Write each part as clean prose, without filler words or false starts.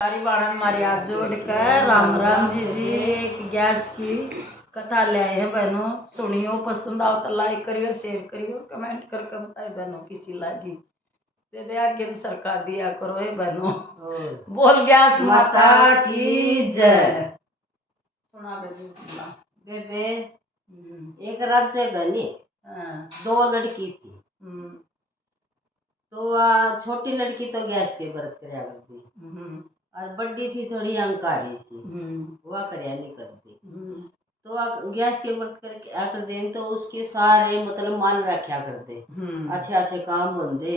सारी बाणन हमारी हाथ जोड़कर राम राम जी एक गैस की कथा ले आए हैं बहनों। सुनियो, पसंद आओ तो लाइक करियो, शेयर करियो, कमेंट करके बताए बहनों किसी लागी। आगे तो सरकार दिया करो है बहनों। बोल गैस माता की जय। सुना बेबे एक राज्य गली दो लड़की थी। तो छोटी लड़की तो गैस के व्रत करया करती और बड़ी थी थोड़ी अहंकारी सी, वह करया नहीं करती। तो गैस के व्रत करके क्या कर दे तो उसके सारे मतलब मान रखा करते, अच्छे अच्छे काम बनते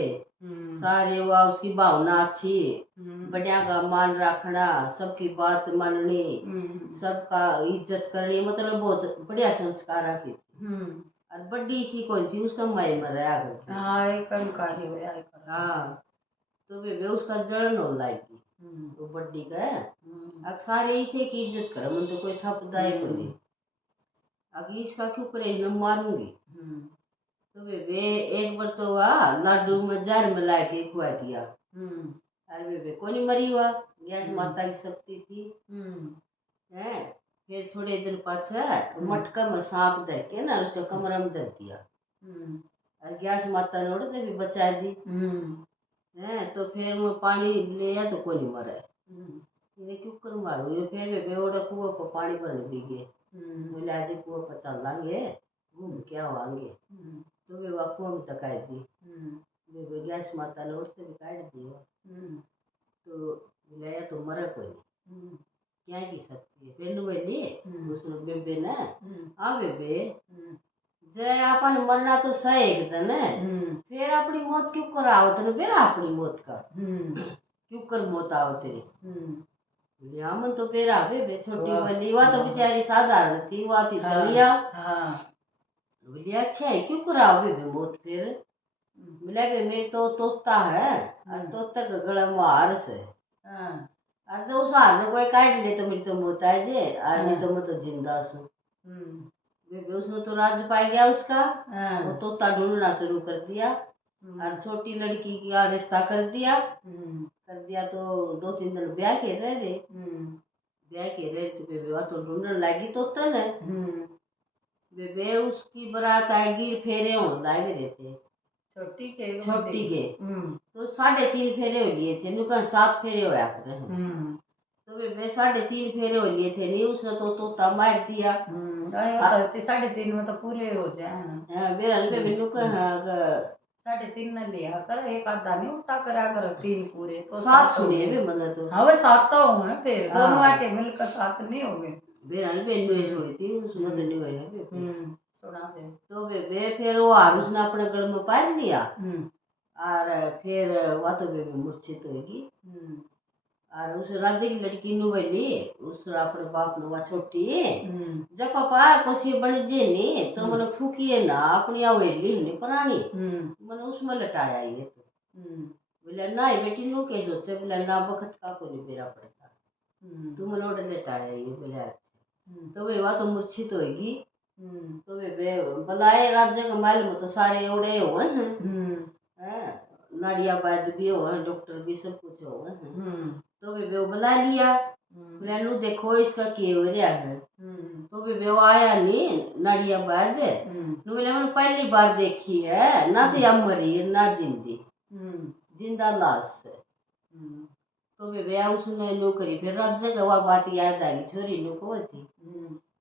सारे। वह उसकी भावना अच्छी, बढ़िया का मान रखना, सबकी बात माननी, सबका इज्जत करनी, मतलब बहुत बढ़िया संस्कार रखी। और बड़ी सी कोई थी उसका मई मर रहा करती। हाँ तो वे उसका जलन हो लागी तो बड़ी का अब सारे इसे की इज्जत करे, मन तो कोई थपदाई को नहीं। अब इसका क्यों करे, मैं मारूंगी। तो वे एक बार तो लाडू में जार मिला के खुआ दिया। अरे वे कोई मरी हुआ, गैस माता की शक्ति थी। है फिर थोड़े दिन पाछे मटका में सांप धर के ना उसका कमरा में धर दिया और गैस माता ने उड़ते भी बचा दी। है तो फिर वो पानी लिया तो कोई नहीं मरे। ये क्यों कर मारो, ये फिर वे बेवड़ा कुआं पर पानी भरने भी गए। बोले आज कुआं पर चल लांगे घूम के आवांगे। तो वे कुआं में तकाई दी, वे गैस माता ने उड़ते भी काट दिया। तो बोले तो मरे कोई नहीं, क्या की सकती है। फिर बोली उसने बेबे ने, हाँ बेबे जय अपन मरना तो सही एक दिन, फिर अपनी मौत क्यों कराओ तने, फिर अपनी मौत का क्यों कर मौत आओ तेरी। बोली हाँ मन तो फिर बेबे छोटी बोली, वह तो बेचारी साधारण थी, वह थी चली आओ। बोली अच्छा है क्यों कराओ बेबे मौत फिर। बोले बे मेरे तो तोता है और तोता का गला में हार से, और जो उस हार में कोई काट ले तो मेरी तो मौत आ जाए, और नहीं तो मैं तो जिंदा सू। उसने तो राज पाई गया उसका, वो तोता ढूंढना शुरू कर दिया और छोटी लड़की का रिश्ता कर दिया। तो 2-3 दिन ब्याह के रहे तो बेबे तो ढूंढने लगी तोता ने। बेबे उसकी बारात आएगी, फेरे होने लग रहे थे छोटी के तो 3.5 फेरे हो लिए थे, नुका 7 फेरे होया करे। तो वे 3.5 फेरे हो लिए थे नहीं, उसने तो तोता मार दिया। 3.5 में तो पूरे हो जाए। बेरन पे बिन्नू का 3.5 न लिया कर, एक आधा नहीं उल्टा करा कर, 3 पूरे तो 7 सुने वे मतलब तो। हाँ वे 7 तो होंगे, फिर दोनों आके मिलकर 7 नहीं होंगे। बेरन पे इन्नु छोड़ी थी उसमें तो नहीं होया बे। सुना दे तो वे फिर वो हार उसने अपने गल में पार दिया और फिर वह तो बेबी मूर्छित होगी। और उस राज्य की लड़की नु बोली उस अपने बाप ने, वह छोटी जब पापा कोसी बन जे नी तो मन फूकिए ना अपनी हवेली नहीं पुरानी, मन उसमें लटाया ये तो। बोले ना बेटी नु के सोचे, बोले ना बखत का को नहीं बेरा पड़ता, तू मन ओढ़ लटाया ये। बोले अच्छा। तो वे वह तो मूर्छित होगी। तो वे बुलाए राज्य के महल में तो सारे उड़े हुए हैं, नाड़िया वैद्य भी हो, डॉक्टर भी सब कुछ हो। तो वे बुला लिया, बोले नु देखो इसका क्या हो रहा है। तो वे आया नहीं नाड़िया वैद्य, बोले मैंने पहली बार देखी है ना, तो या मरी ना जिंदी, जिंदा लाश से। तो वे उसने नौकरी फिर राज्य का वह बात याद आ गई, छोरी नु को थी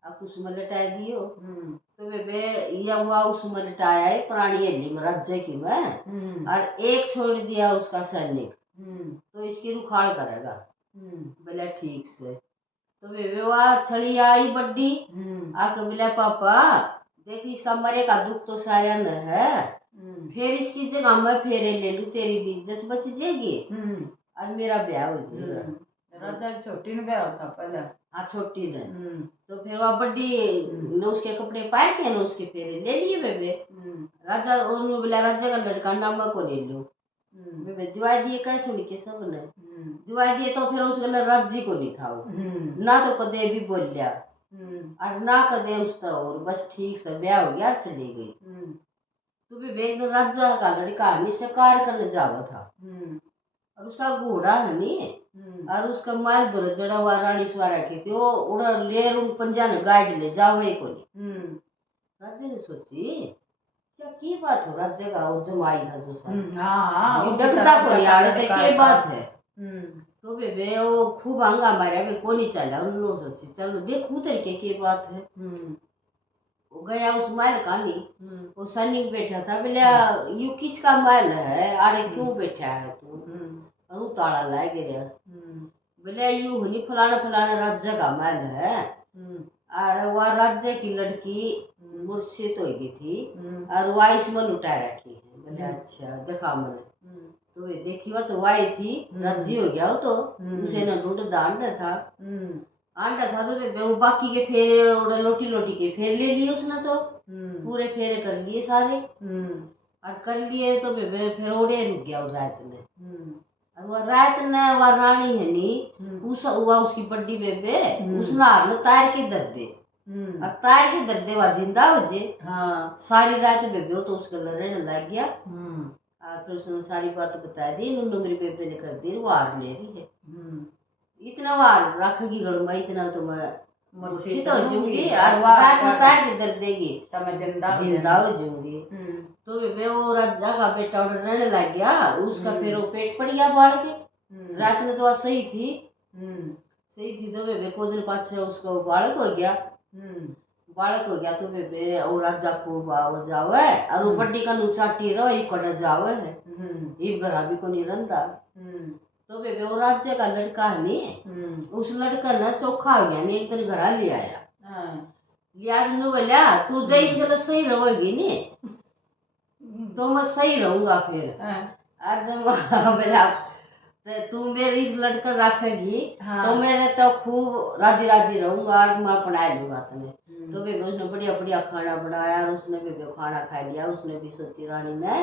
आप उसमें लटा दियो। तो वे या हुआ उसमें लटाया है पुरानी हल्ली में राज्य की में, और एक छोड़ दिया उसका सैनिक, तो इसकी रुखाड़ करेगा। बोले ठीक से। तो वे वह छड़ी आई बड्डी आके बोले पापा देख इसका मरे का दुख तो सारा न है, फिर इसकी जगह मैं फेरे ले लूं, तेरी भी इज्जत बच जाएगी और मेरा ब्याह हो जाएगा। राजा छोटी ने ब्याह था पहले। हाँ छोटी ने। तो फिर वह बड्डी ने उसके कपड़े पहन के ना उसके फेरे ले लिए बेबे। राजा उन्होंने बोला राजा का लड़का नामा को ले लो। बेबे दिवाई दिए कैसे सुनी के सब ने दिवाई दिए, तो फिर उस गले राज्य को नहीं था वो ना, तो कदे भी बोल लिया और ना कदे उसका, और बस ठीक से ब्याह हो गया चली गई। तो विवेक राजा का लड़का हमें शिकार करने जावा था और उसका घोड़ा है नहीं और उसका माल दो जड़ा हुआ रानी स्वारा की थी वो उड़ा ले उन पंजा ने गाइड ले जाओ ही कोनी। राज्य ने सोची क्या की बात हो राज्य का वो जमाई था जो सा हाँ ये डकता को यार ते के बात है। तो वे वो खूब हंगा मारा वे कोनी चला उन लोग सोची चलो देखूं तरीके की बात है। वो गया उस महल का नहीं वो सैनिक बैठा था बोले यू किसका महल है आड़े क्यों बैठा है तू और ताला लाए गिरे बोले यू हनी फलाना फलाना राज्य का महल है और वह राज्य की लड़की मुर्शिद हो गई थी और वह इसमें लुटा रखी है। बोले अच्छा देखा मैंने तो ये देखी हुआ तो वाई थी राजी हो गया वो तो उसे न ढूंढ दांड था आंटा था तो वो बाकी के फेरे उड़े लोटी लोटी के फेर ले लिए उसने तो पूरे फेरे कर लिए सारे और कर लिए तो फिर ओड़े रुक गया उस रात में और वह रात ने वह रानी है नी उस हुआ उसकी बड़ी बेबे उसने हार तार के दर दे और तार के दर दे वह जिंदा हो जे सारी रात बेबे तो उसके लड़ने लग गया और फिर उसने सारी बात बता दी उन्होंने मेरी बेबे ने कर दी वो हार ले रही है इतना वार रखेगी गड़मा इतना तो मैं मुर्शिद हो जाऊंगी और रात में तार के दर देगी तो मैं जिंदा हो जाऊंगी। तो वे वो राजा का बेटा उधर रहने लग गया उसका फिर वो पेट पड़ गया बाढ़ के रात में तो सही थी तो वे को दिन पास उसका बालक हो गया तो वे वो राजा को बाव जावे और वो बड्डी का नुचाटी रो ई कट जावे है ई घर भी को नहीं रंदा तो वे वो राज्य का लड़का है नी उस लड़का ना चोखा हो गया नी एक दिन घर ले आया लिया बोला तू जैस गलत सही रहोगी नी तो मैं सही रहूंगा फिर और जब बोला तो तू मेरी इस लड़का रखेगी तो मेरे तो खूब राजी राजी रहूंगा और मैं अपना लूंगा तुम्हें। तो भी उसने बढ़िया बढ़िया खाना बनाया और उसने भी खाना खा लिया उसने भी सोची रानी ने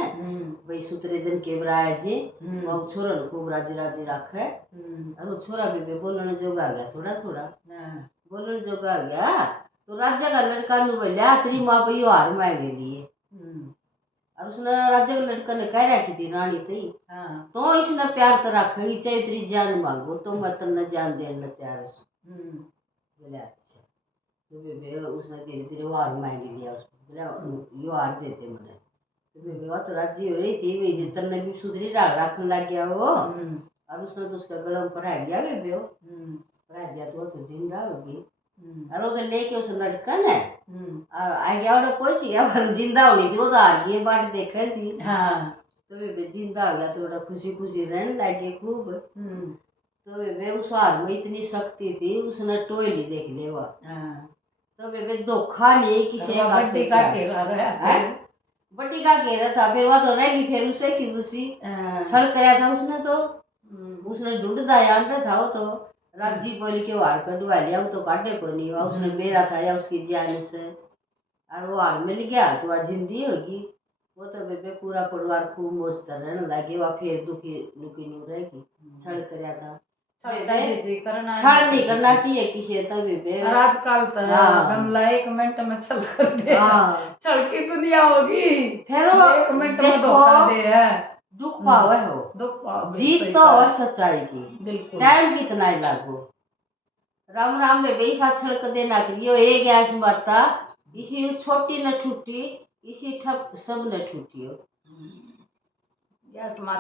भाई सुतरे दिन के बराया जी वो छोरा ने खूब राजी राजी रखे और वो छोरा भी बोलने जोगा गया थोड़ा थोड़ा बोलने जोगा गया तो राजा का लड़का ने बोलिया तेरी माँ पे यो हार मांगे लिए और उसने राजा के लड़का ने कह रखी थी रानी थी तो इसने प्यार तो रखा ही चाहे तेरी जान मांगो तो मैं तुमने जान देने तैयार बोले अच्छा तो उसने धीरे धीरे वो हार मांग लिया उसको बोला यो हार देते मैंने तो तो राजी हो रही थी वे तन्ने भी सुधरी रखने लग गया वो और उसने तो उसका गला पर आ गया वे पढ़ा दिया तो जिंदा होगी और वो लेके उस लड़का ने आ गया और पहुंच गया जिंदा होनी थी वो तो हार गई बाट देखे थी तो वे जिंदा हो गया तो बड़ा खुशी खुशी रहने लगे खूब तो वे उस हार में इतनी शक्ति थी उसने टोयली देख ले वो तो वे धोखा नहीं किसी बड्डी का घेरा था फिर वह तो रहेगी फिर उसे की उसी छड़ कराया था उसने तो उसने ढूंढता जानता था वो तो राजी बोली के हार कटवा लिया वो तो काटे को नहीं हुआ उसने मेरा था या उसकी जान से और वो हार मिल गया तो वह जिंदी होगी वो तो बेबे पूरा परिवार खूब मौज कर रहने लगे वह फिर दुखी दुखी नहीं रहेगी छड़ कराया था छड़ नहीं करना चाहिए किसी तो बेबे आजकल तो गमला 1 मिनट में छल कर दे छल की दुनिया होगी फिर वो 1 मिनट में धोखा दे है दुख पावे हो जीत तो हो सच्चाई की बिल्कुल टाइम कितना ही लागू राम राम में बेई साथ छड़क देना के लिए एक गैस माता इसी छोटी न छुट्टी इसी ठप सब न छुट्टियो गैस माता